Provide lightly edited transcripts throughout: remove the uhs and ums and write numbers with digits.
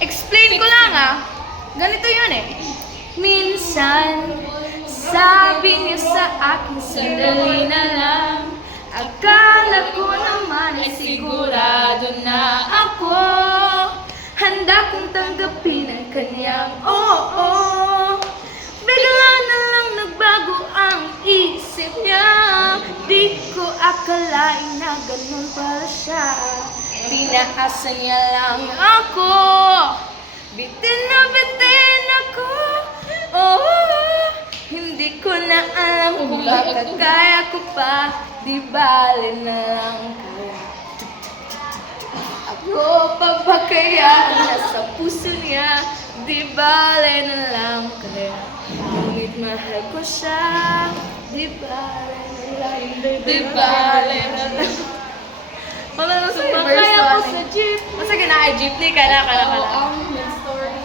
Explain ko lang Ganito yun Minsan, sabi niya sa akin, sandali na lang. Akala ko naman ay sigurado na ako. Handa kong tanggapin ang kanyang oo. Bigla na lang nagbago ang isip niya. Di ko akalain na ganun pala siya. Pinaasa niya lang ako. Bitin na bitin ako. Oh, hindi ko na alam kung makakaya ko pa. Di bale na lang kaya. Ako pa ba kaya ang nasa puso niya? Di bale na lang kaya. Ngunit mahal ko siya. Di bale na lang. Di bale na lang. Wala na sumakay ako sa jeep. Masa gina jeepney ka na. story.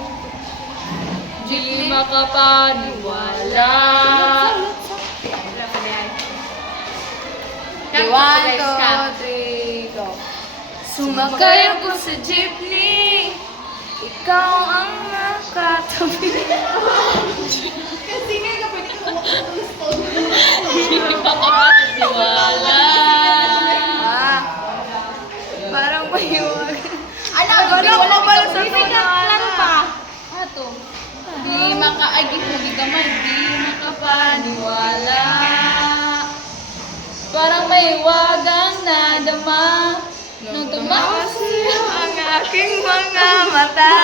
Di makapaniwala. 1, 2, 3, go. Sumakay ako sa jeepney. Ikaw ang nakatabi. Kasi nga kapag story. Di makapaniwala. Parang mahiwag. Wala pala sa Klaro pa. Ato. Di makaagit mo, di kamay. Di makapaniwala. Parang may wagang nadama. Nung tumawa sa'yo ang aking mga mata.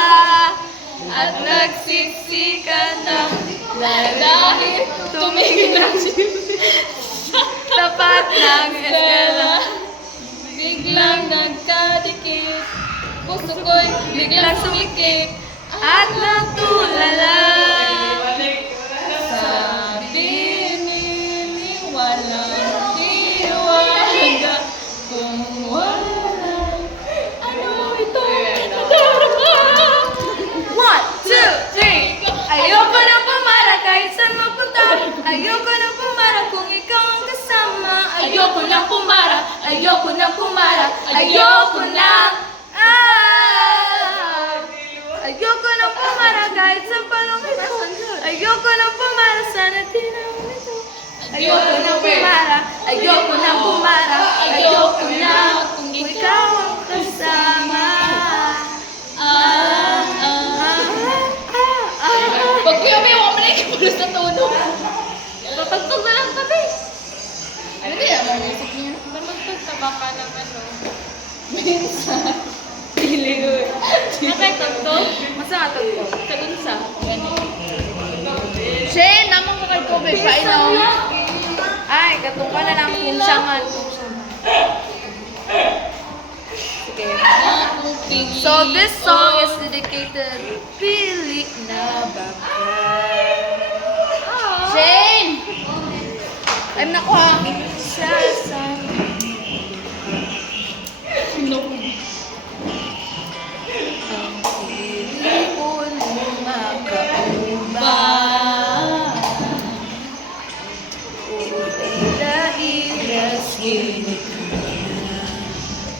At nagsisikan na dahil tumingin ang jeep. Tapat ng eskala. Biglang nagkadikit. Puso ko'y biglang sumikip. At natulala. Sabi ni walang tiwaga. Kung walang ano ito nadarama. 1, 2, 3. Ayoko na pumara kahit saan mapunta. Ayoko na pumara kung ikaw ang kasama. Ayoko na pumara. Ayoko na pumara. Ayoko na. Ayoko na pumara kahit sa palong ito. Ayoko na pumara, sana tinawin ito. Ayoko na pumara, ayoko na pumara. Ayoko na kung ikaw ang kasama. Pag kuya may wala na ikipulos na tono. Papagtog na lang tabi. Ano kaya mo music niya? Mamagtog taba ka ng ano. Minsan. Dili ko. Nakay-tagtog? Masa nga tagtog? Kagunsa? Shane, naman ko kay Kobe pa ino. Ay, katong ka na lang kumsangan. Sige. So this song is dedicated Pili na Bakal. Shane! I'm nakuha. Siya sa ang pili ko lumakauba. Ila-ilas ginit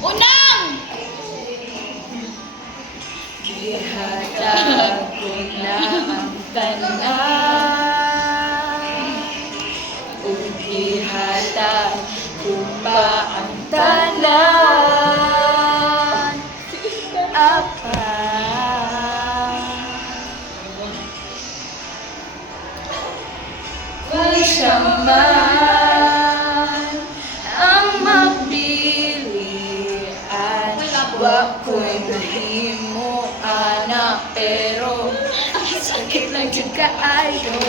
Unang! ihatag ko na ang tanan. Ihatag ko pa ang tanan. Apa kung siya man ang mapilian, wa ko'y nahimo anak, pero sakit lang jud kaayo.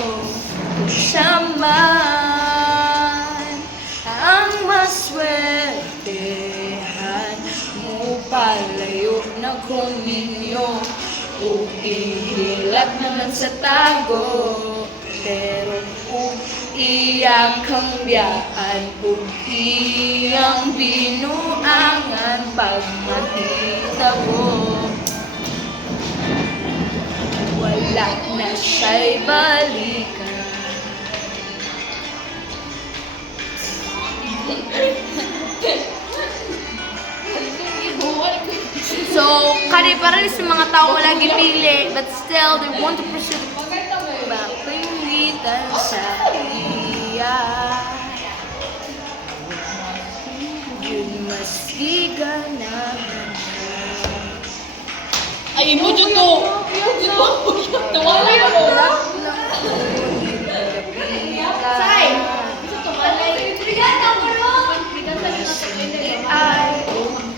Kung siya man ang maswertehan, mo palayo na kuminyo. O ihilat naman sa tago, pero kung iyang kambyaan, kung iyang binuangan, pag makita mo, wala na siya'y balikan. So, kani pa para rin sa mga tao wala gipili, but still, they want to pursue mapilitan sa iya. Yun mastiga naman. Ay, mo dyan to. Tawala ka mo. Say!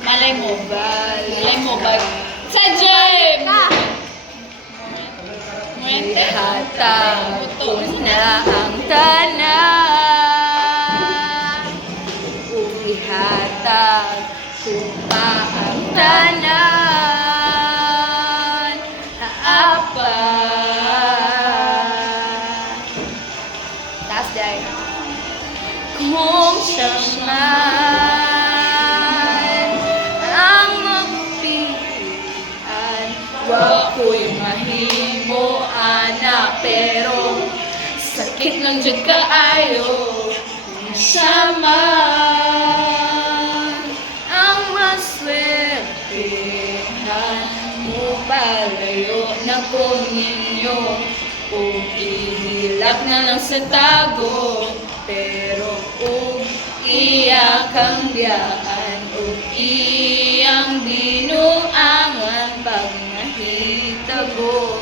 Malay mo. Malay mo ba? Sa Jem! Muente. Ihatag ko na ang tanan. Ihatag ko pa ang tanan. Apa. Taas day. Kung siya man ang magpilian, wag ko'y mahimo, ana, pero sakit lang dyan kaayo. Kung siya man ang maswertehan mo, palayo na ko ninyo, kung ihilak na lang sa tago, pero kung iyak ang biyaan, kung iyang binuangan pag nahitago.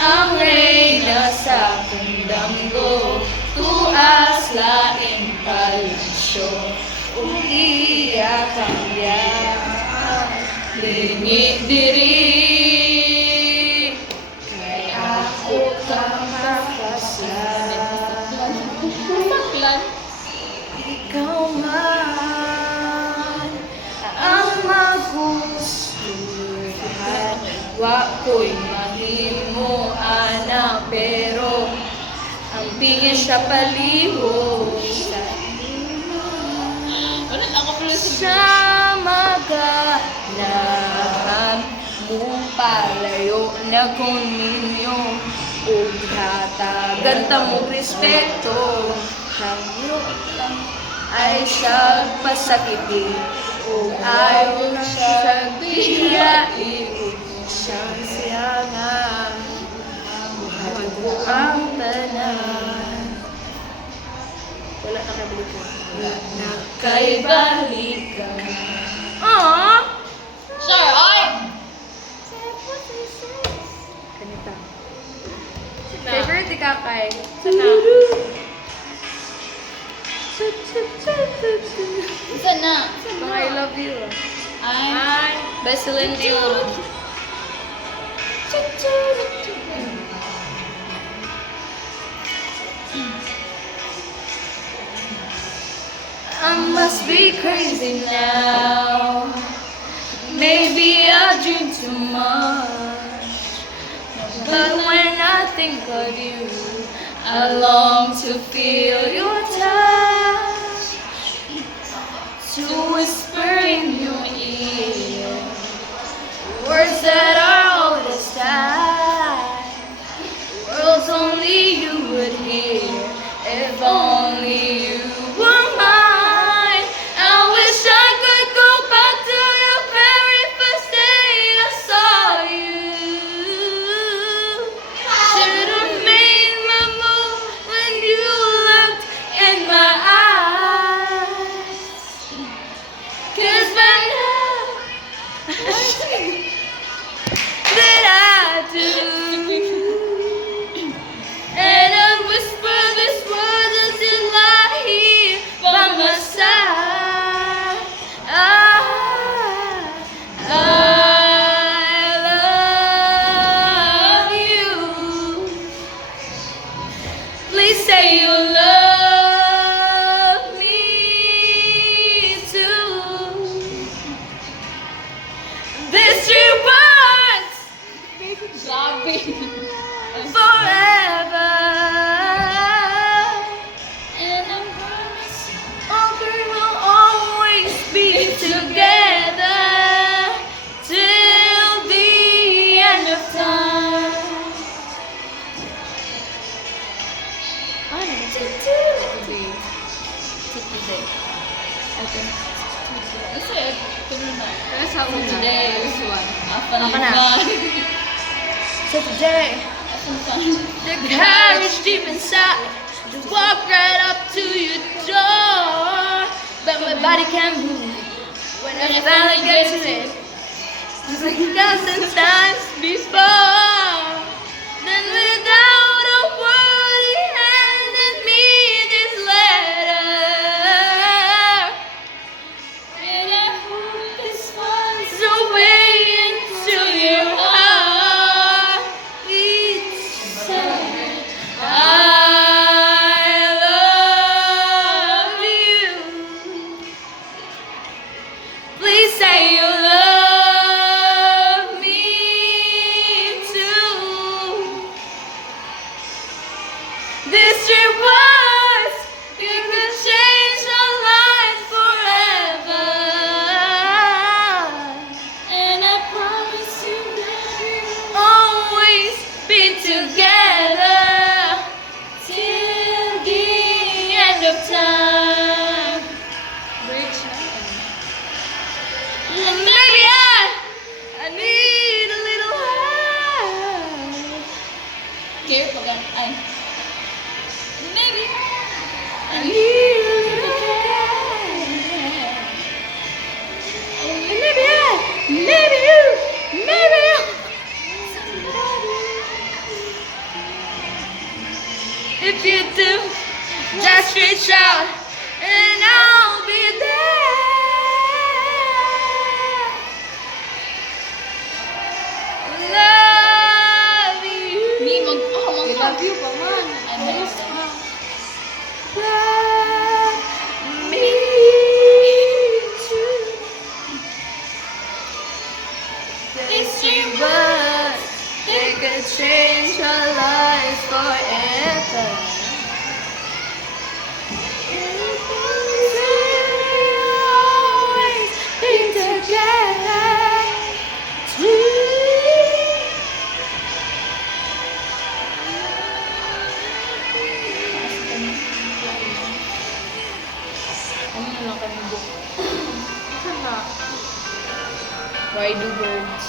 Ang reyna sa kundanggo, tuas laing palasyo, kung iyak ang biyaan, lingi diri. Kay ako kang makasal, Saklan. ikaw man ang magustuhan. Wa ko'y mahimo, ana, pero ang tingin siya paliho sa Ano ako pala sa sa maganahan mo, palayo na ko ninyo, ug hatagan ta mo respeto. Hangyo lang ay siya pasakiti, ug ayaw na siya biyain, ug siyang siyangan. Mahal ko ang tanan. Wala na kay balikan. Wala na kay balikan. Aww! Sure, oy! Kanita. Favorite ka kay? Isa na. Mga I love you. Ay. Best Valentino. I must be crazy now. Maybe I drink too much. But when I think of you, I long to feel your touch, to whisper in your ear words that are all this time, words only you would hear. If only you were mine. I wish I could go back to the very first day I saw you. Should have made my move when you looked in my eyes. 'Cause by now that I do. And I whisper these words until I hear by my side. I love you. Please say you love me too. This trip Pero sa So una. today, this one. Ako na. So today, Afan. the courage deep inside to walk right up to your door, but my body can't move when I finally get to it. Just like 1,000 times before. Then without a word, he handed me this letter, And I hope this finds so way into your heart. Each time I love you. Please say you love me too. This your words, it could change our lives forever. And I promise you that we'll Always be together till the end of time. bridge. And maybe I need a little help. Care pag ay. Maybe. I need a little help. And maybe you, maybe you. If you do, just reach out and I'll be there. Love you. Ni mag Love you pa man. I miss them. Love me too. These three words, they could change our lives forever. Always be together. Ano na lang kami book? Sana. Why do birds?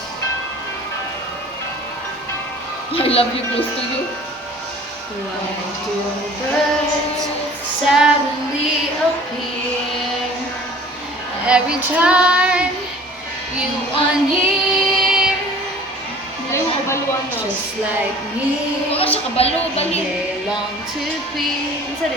I love you close to you. Why do birds suddenly appear every time you are near? Dali mo kabaluan na. Just like me, Mga siya kabalo, bali. they long to be. Ano sa